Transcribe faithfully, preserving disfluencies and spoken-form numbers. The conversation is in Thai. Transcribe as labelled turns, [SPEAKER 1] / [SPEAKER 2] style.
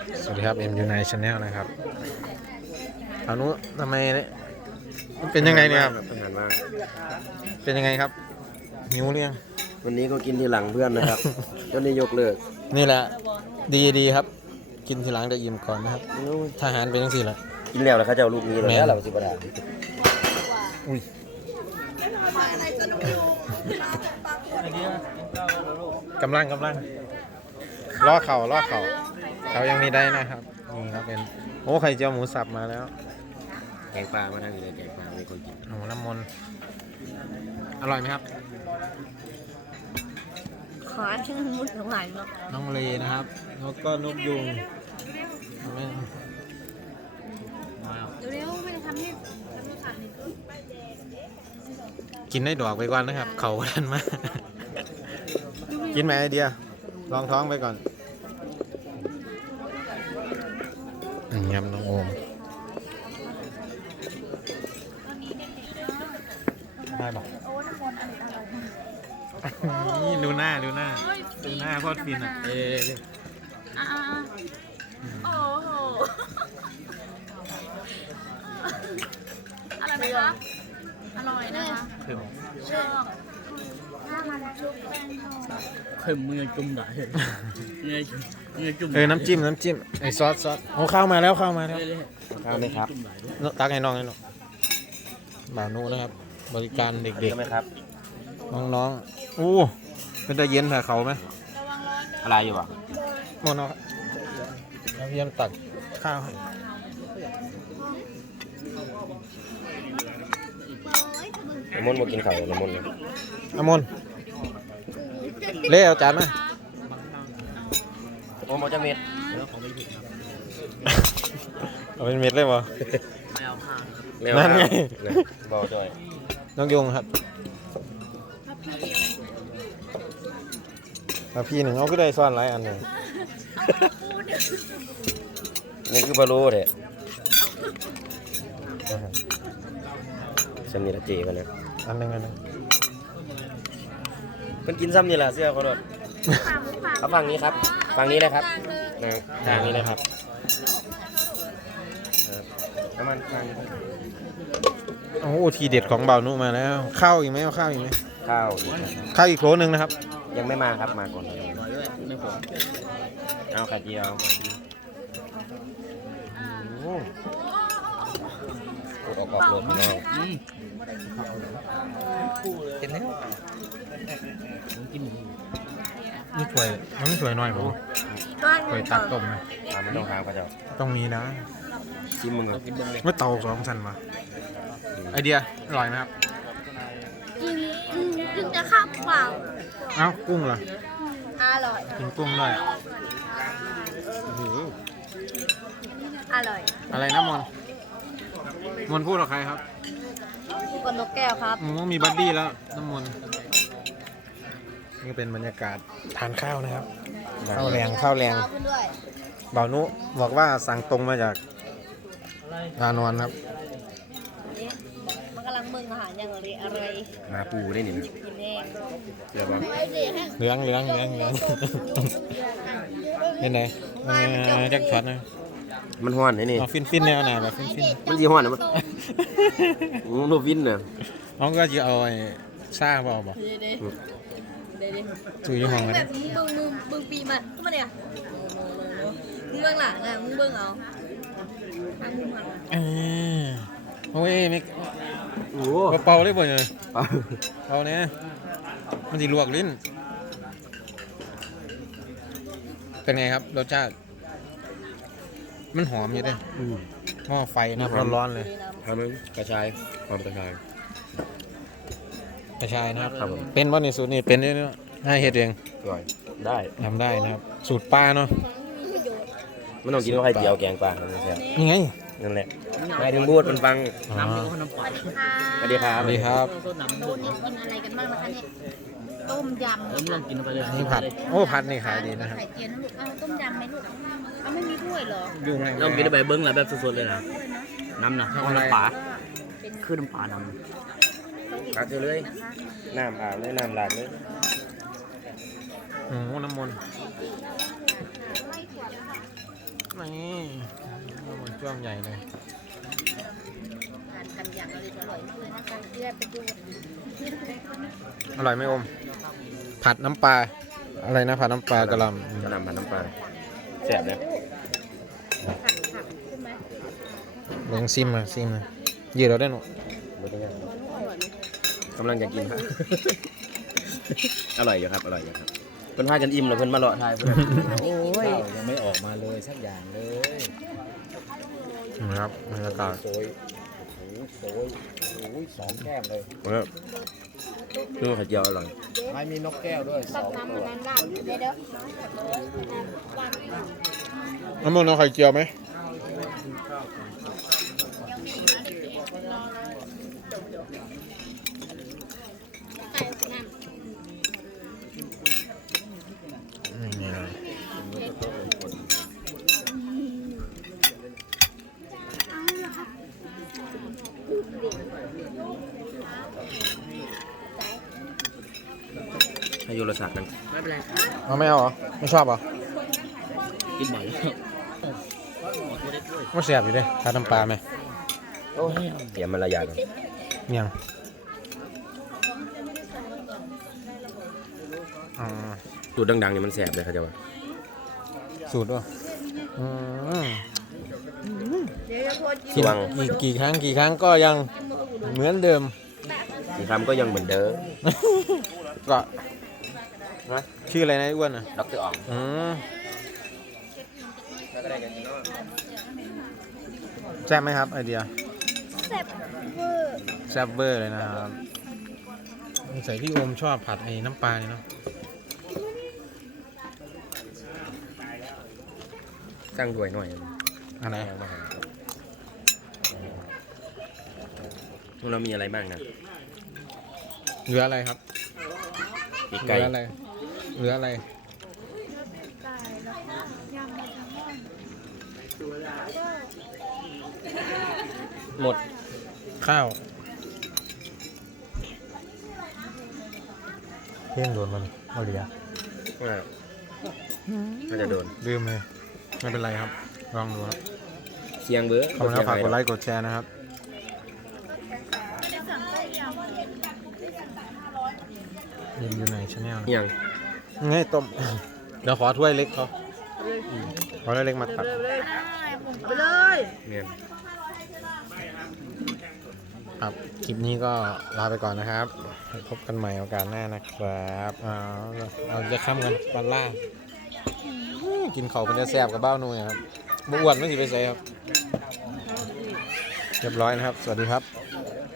[SPEAKER 1] สวัสดีครับ เอ็ม ยู ไนน์ Channel นะครับเอานุทำไมเป็นยังไงเนี่ยครับ
[SPEAKER 2] อาหารมาก
[SPEAKER 1] เป็นยังไงครับหิวเรื่อง
[SPEAKER 2] วันนี้ก็กินทีหลังเพื่อนนะครับ จนได้ยกเลิก
[SPEAKER 1] นี่แหละดีดีครับ กินทีหลังได้อิ่มก่อนนะครับทหารเป็นยังสี่แหละ
[SPEAKER 2] กินแล้วแล้วเขาจะเอาลูกนี้เลยแล้วเราสิบดา
[SPEAKER 1] อุ้ยกำลังกำลังล่อเข่าล่อเข่าเขายังมีได้นะครับนี่ครับเป็นโอ้ไข่เจียวหมูสับมาแล้ว
[SPEAKER 2] แกงปลามานั่งอยู่ในแกงปลามีคนกิน
[SPEAKER 1] โอ้น้ำมนต์อร่อยไหมครับ
[SPEAKER 3] ขอชื่อมุดหลายเนาะ
[SPEAKER 1] น้องเลนะครับแล้วก็นกยุง
[SPEAKER 3] เร็วๆไม่ได้ทำให้
[SPEAKER 1] กินได้ดอกไปก่อนนะครับ เขาทันมา กินไหมไอเดียลองท้องไปก่อนอืมยำน้องโอมได้ปะนี่ดูหน้าดูหน้าดูหน้าโคตรฟินอ่ะเอ๊ะ
[SPEAKER 3] อ่าโอ้โหอะไรไหมคะอร่อยนะคะ
[SPEAKER 1] ถึง
[SPEAKER 3] ชอบถ้ามันชุบแป้งทอด
[SPEAKER 4] เค็มมือจุ่มได้เงยเงยจุ่ม
[SPEAKER 1] เออน้ำจิ้มน้ำจิ้มไอซอสซอสโอ้เข้ามาแล้วเข้ามาแล้ว
[SPEAKER 2] ข้าวไหมครับ
[SPEAKER 1] ตักให้น้องให้น้องบ่าวนุนะครับ บริการเด็ก
[SPEAKER 2] ใช่ไหมครับ
[SPEAKER 1] ๆน้องๆอู้เป็นตาเย็นถ่ายเขาไหม
[SPEAKER 2] อะไรอยู่อ่ะ
[SPEAKER 1] หมดแล้วแล้วพี่ยมตักข้าวให้
[SPEAKER 2] น้ำมันต์มากินข้าวน้ำมันต์เลย
[SPEAKER 1] อามนเล่เอาจานมา
[SPEAKER 2] โอ้โมจะเม็ด
[SPEAKER 1] เอาเป็นเม็ดเลยวะ
[SPEAKER 4] ไม่เอาผ้า
[SPEAKER 1] นั่นไง
[SPEAKER 2] บอจอย
[SPEAKER 1] น้องยงครับแล้วพี่หนึ่งเอาก็ได้ซ่อนหลายอันหนึ่ง
[SPEAKER 2] นี่คือบาโลเด้ซ้ำนี่ละเจกันนะ
[SPEAKER 1] อันหนึ่งอันหนึ่ง
[SPEAKER 2] เป็นกินซ้ำนี่แหละเสื้อเขาด้วยเอาฝั่งนี้ครับฝั่งนี้นะครับนะทางนี้นะครับน้ำมันฝั่งนี้
[SPEAKER 1] โอ้โหทีเด็ดของบ่าวนุมาแล้วข้าวอีกไหมเอาข้าวอีกไหม
[SPEAKER 2] ข้าวอีกครับ
[SPEAKER 1] ข้าวอีกโหลหนึ่งนะครับ
[SPEAKER 2] ยังไม่มาครับมาก่อน
[SPEAKER 4] ไม่ผม
[SPEAKER 2] เอาไข่เจียว
[SPEAKER 1] โอ้
[SPEAKER 2] ออกกรอบรสพี่น้อง
[SPEAKER 4] อืม
[SPEAKER 1] เห็นแล้ว
[SPEAKER 4] ผมกินหมู
[SPEAKER 1] นี่ถ้วยมันไม่ถ้วยน้อยผม
[SPEAKER 3] ก้อน
[SPEAKER 1] ถ้วยตักต้มนะ
[SPEAKER 2] ทำไม่ต้องทางพระเจ้า
[SPEAKER 1] ต้องมีนะ
[SPEAKER 2] ชิมมึงอ่ะ
[SPEAKER 4] กินเบิ้งเลย
[SPEAKER 1] เมื่อเตาสองชั้นมาไอเดียอร่อยไหมครับ
[SPEAKER 3] กินกินจะข้าวเปล่า
[SPEAKER 1] เอ้ากุ้งเหรอ
[SPEAKER 3] อร่อย
[SPEAKER 1] กินกุ้งด้วยโอ้โห
[SPEAKER 3] อร่อย
[SPEAKER 1] อะไรนะมนมนพูดกับใครครับ
[SPEAKER 3] กูกับนกแก้วครับ
[SPEAKER 1] โอ้มีบัดดี้แล้วน้ำมนต์นี่เป็นบรรยากาศทานข้าวนะครับข้าวแรงข้าวแรง
[SPEAKER 3] ขึ้นด้วย
[SPEAKER 1] บ่าวนุบอกว่าสั่งตรงมาจากงานวันครับ
[SPEAKER 3] นี่มันกำลังมึงอาหารอย่างไรอะไร
[SPEAKER 2] มาปูได้หนิ
[SPEAKER 3] กินเอง
[SPEAKER 2] เดี๋ยวบ้าง
[SPEAKER 3] ไอ้เด็กแห้ง
[SPEAKER 1] เหลืองเหลืองเหลืองเหลืองเห็นไหนมันจักช็อตนะ
[SPEAKER 2] มันห้อนไอ้นี่
[SPEAKER 1] เอาฟินฟินแนวไหนแบบฟินฟิน
[SPEAKER 2] มันจีห้อนนะมันโนวินน่ะ
[SPEAKER 1] น้องก็จะเอาไอ้ซ่าเปล่าบ่
[SPEAKER 3] เด็ดเด็ดเด็ด
[SPEAKER 1] ถือยี่ห้อง
[SPEAKER 3] แบ
[SPEAKER 1] เลย
[SPEAKER 3] บมึงมึงมึงมึงปีมันขึ้นมาเนี่ยมึงเบื้องหลังอ่ะมึงเบื้องเอาทางมึงมา
[SPEAKER 1] เออโอ้ยไม่
[SPEAKER 2] โอ้
[SPEAKER 1] เป่าเลยบ่เนี่ยเป่าเนี่ยมันสิลวกลิ้นเป็นไงครับรสชาติมันหอมอยู่ด้วยหม้อไฟนะร้อนๆเลย
[SPEAKER 2] ทำมันกระชายหอมกระชาย
[SPEAKER 1] กระชายนะครับ
[SPEAKER 2] ครับผม
[SPEAKER 1] เป็นบ่ในสูตรนี่เป็นด้วยเนาะให้เฮ็ดเอง
[SPEAKER 2] อร่อยได้
[SPEAKER 1] ทำได้นะครับ สูตรป้าเนาะ
[SPEAKER 2] ไม่ต้องกินกับไข่เจียวแกงปลานั่นแหละ
[SPEAKER 1] นี่ไง
[SPEAKER 2] นั่นแหละหมายถึงพูดมันฟัง
[SPEAKER 1] อ๋อ
[SPEAKER 4] น้ำนี่ก็น้ำปลา
[SPEAKER 2] สวัสดีครับ
[SPEAKER 1] สวัสดีครับ
[SPEAKER 4] ต้นน้ำ
[SPEAKER 3] โด
[SPEAKER 4] ดุ
[SPEAKER 3] นนี่กินอะไรกันบ้างนะคะเนี่ยต้มยำ
[SPEAKER 4] เออไม่ต้องกินไปเลย
[SPEAKER 1] นี่ผัดโอ้ผัดนี่ขายดีนะครับ
[SPEAKER 3] ไข่เจียวนะลูกเอาต้มยำไหมลูกเอาไม่มีถ้วยเหรอ
[SPEAKER 1] ยุ่งไหม
[SPEAKER 4] ต้องกินไปเบิ้งแหละแบบสดๆเลยนะน้ำนะเอาน้ำปลาคือน้ำปลาน้
[SPEAKER 2] ตักเลยน้ำอาบเลยน้ำหลากเลย
[SPEAKER 1] โอ้โหน้ำมนต์นี่เอาหมดจ้วงใหญ่เลย
[SPEAKER 3] ทานกันอย่างอร่อยมากเลยนะคะเพื่อไปดู
[SPEAKER 1] อร่อยไหมอม ผัดน้ำปลา อะไรนะ ผัดน้ำปลากระหลำ
[SPEAKER 2] กระหล่ำผัดน้ำปลาแซ่บนะ
[SPEAKER 1] ลองซิมมาซิมมายืดเราได้หนู
[SPEAKER 2] กำลังจะกินครับ อร่อยอยู่ครับอร่อยอยู่ครับเพิ่นพากันอิ่มแล้วเพิ่นมาเลาะทายเพิ่น
[SPEAKER 4] โอ้ยยังไม่ออกมาเลยสักอย่างเลย
[SPEAKER 1] นะครับบรรยากาศ
[SPEAKER 4] โซยโอ้โหโซยโอ้ยสองแก้มเลย
[SPEAKER 2] คือไข่เจียวอร่อย
[SPEAKER 4] ไม่มีนกแก้วด้วยสองตัว
[SPEAKER 1] น้ำมันเอาไข่เจียวไหมนี่เลย
[SPEAKER 2] ให้อยูรสชาตินั่น
[SPEAKER 4] ไม่เป็นไร
[SPEAKER 1] เอาไม่เอาเหรอ ไม่ชอบเหรอ
[SPEAKER 4] กินบ่อยแล้ว
[SPEAKER 1] ไม่เสียบอยู่ดิผัดน้ำปลาไหม
[SPEAKER 2] โอ้ยเตรียมมาละอย่างก่อน
[SPEAKER 1] ยังอ่า
[SPEAKER 2] สูตรดังๆเนี่ยมันแซ่บเลยเขาจะว่า
[SPEAKER 1] สูตรด้วยอืม
[SPEAKER 3] เดี๋ยวจะโทรกิน
[SPEAKER 1] กินอีกกี่ครั้งกี่ครั้งก็ยังเหมือนเดิม
[SPEAKER 2] อีกคำก็ยังเหมือนเดิม
[SPEAKER 1] ก็ชื่ออะไรนะไอ้อ้วนอ่ะ
[SPEAKER 2] ดรอ๋อง
[SPEAKER 1] อืมแซ่บไหมครับไอเดีย
[SPEAKER 3] แซ่บเวอร์
[SPEAKER 1] แซ่บเบอร์เลยนะครับใส่พี่โอมชอบผัดไอ้น้ำปลาเนี่ยเนาะ
[SPEAKER 2] สร้างด้วยหน่อย
[SPEAKER 1] อันไหน
[SPEAKER 2] เรามีอะไรบ้างนะ
[SPEAKER 1] เหลืออะไรครับ
[SPEAKER 2] ปีก
[SPEAKER 1] เห
[SPEAKER 2] ไก่
[SPEAKER 1] ลืออะไรเหลืออะไร
[SPEAKER 2] หมด
[SPEAKER 1] ข้าวเที่ยงโดนมันเอาเหลือ
[SPEAKER 2] ว่าน่าจะโดน
[SPEAKER 1] ลืมเลยไม่เป็นไรครับลองดูครับ
[SPEAKER 2] เสียงเบื้อ
[SPEAKER 1] ขอบคุณครับฝากกดไลค์กดแชร์นะครับยังอยู่ในชาแนล
[SPEAKER 2] ยัง
[SPEAKER 1] ง่ายต้ม เดี๋ยวขอถ้วยเล็กเขาขอถ้วยเล็กมาตัด
[SPEAKER 3] ไปเลย
[SPEAKER 2] เมียน
[SPEAKER 1] ครับคลิปนี้ก็ลาไปก่อนนะครับพบกันใหม่โอกาสหน้านะครับเอาเราจะข้ามกันปลาล่ากินเขาเป็นจะแซ่บกับเบ้านูนครับบุอ้วนไม่สิไปใส่ครับเรียบร้อยนะครับ สวัสดีครับ